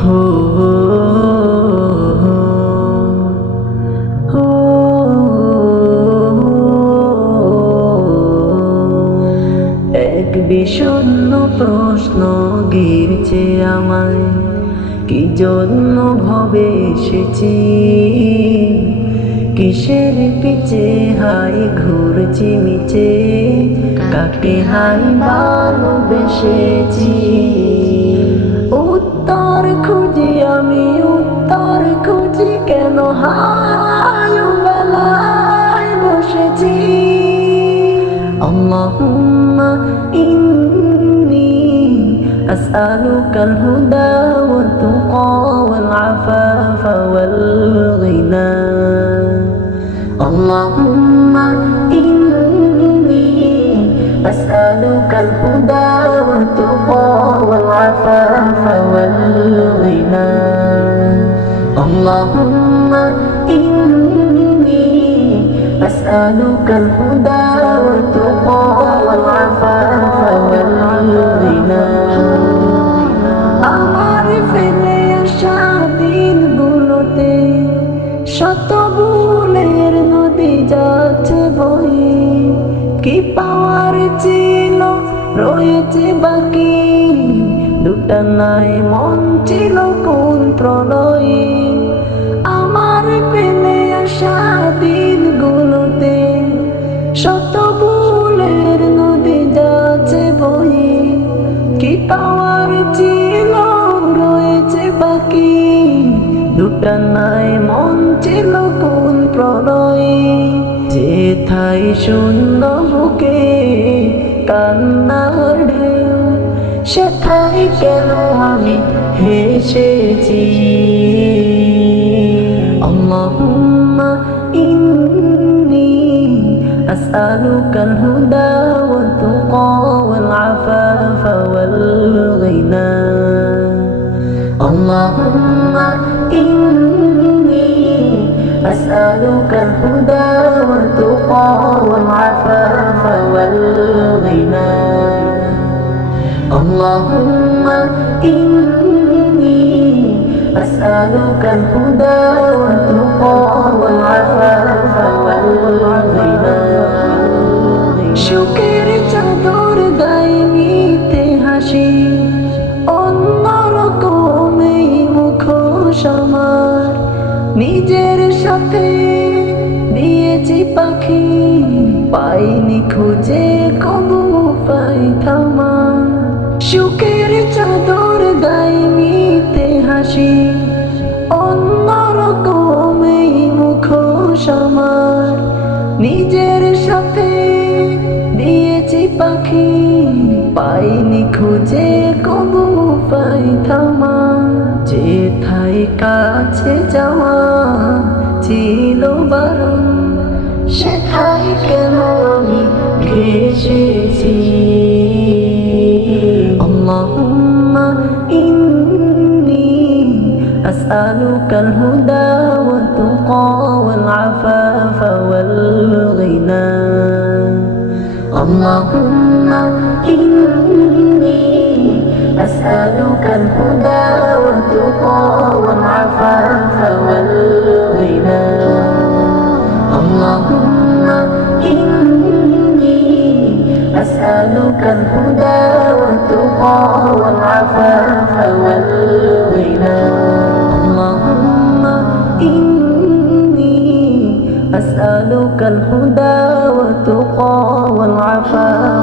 হো হো এক বিষণ্ণ প্রশ্ন ঘিরছে আমায়, কি জন্য ভবে এসেছি, কিসের পিছে হাই ঘুরছি মিছে, কাকে হাই ভালোবেসেছি। উত্তর খুঁজি আমি, উত্তর খুঁজি, কেন হাই বেলায় বসেছি। আল্লাহুম্মা ইন্নী আসআলুকাল হুদা ওয়াত তুকা ওয়াল আফাফা ওয়াল গিনা। আল্লাহুম্মা ইন্নী আসআলুকাল হুদা ওয়াত তুকা ওয়াল আফাফা ওয়াল গিনা। আল্লাহুম্মা ইন্নী আসআলুকাল হুদা ওয়াত তুকা ওয়াল আফাফা ওয়াল গিনা। আমার ফেলে আসা দিনগুলোতে শত ভুলের নদী যাচ্ছে বয়ে, কি পাওয়ার ছিল রয়েছে বাকি, দুটা নাই মন ছিল কোন প্রলয়ে। আমার ফেলে আসা দিনগুলোতে শত ভুলের নদী যাচ্ছে বয়ে, কি পাওয়ার ছিল রয়েছে বাকি, দুটা নাই মন ছিল কোন প্রলয়ে। যেথায় শূন্য বুকে কান্নার ঢেউ, সেথায় কেন আমি হেসেছি। আল্লাহুম্মা ইন্নী আসআলুকাল হুদা ওয়াত তুকা ওয়াল আফাফা ওয়াল গিনা। আল্লাহুম্মা ইন্নী আসআলুকাল হুদা ওয়াত তুকা ওয়াল আফাফা ওয়াল গিনা। আল্লাহুম্মা ইন্নী আসআলুকাল হুদা ওয়াত তুকা ওয়াল আফাফা ওয়াল গিনা। সুখের চাদর গায়ে নিতে হাসি, অন্যরকম এই মুখোশ আমার, নিজের সাথে দিয়েছি পাখি, পাইনি খুঁজে কবু পাইতাম না। সুখের চাদর গায়ে নিতে হাসি, অন্যরকম এই মুখোশ আমার, নিজের সাথে দিয়েছি পাখি, পাইনি খুঁজে কবু পাইতাম না। যেথায় কাছে যাওয়া ছিল বারণ, সেথায় কেন আমি ঘেঁষেছি। আল্লাহুম্মা ইন্নী আসআলুকাল হুদা ওয়াত তুকা ওয়াল আফাফা ওয়াল গিনা। আল্লাহুম্মা ইন্নী আসআলুকাল হুদা ওয়াত তুকা ওয়াল আফাফা ওয়াল গিনা। আল্লাহুম্মা ইন্নী আসআলুকাল হুদা ওয়াত তুকা ওয়াল আফাফা ওয়াল গিনা। আল্লাহুম্মা ইন্নী আসআলুকাল হুদা ওয়াত তুকা ওয়াল আফাফা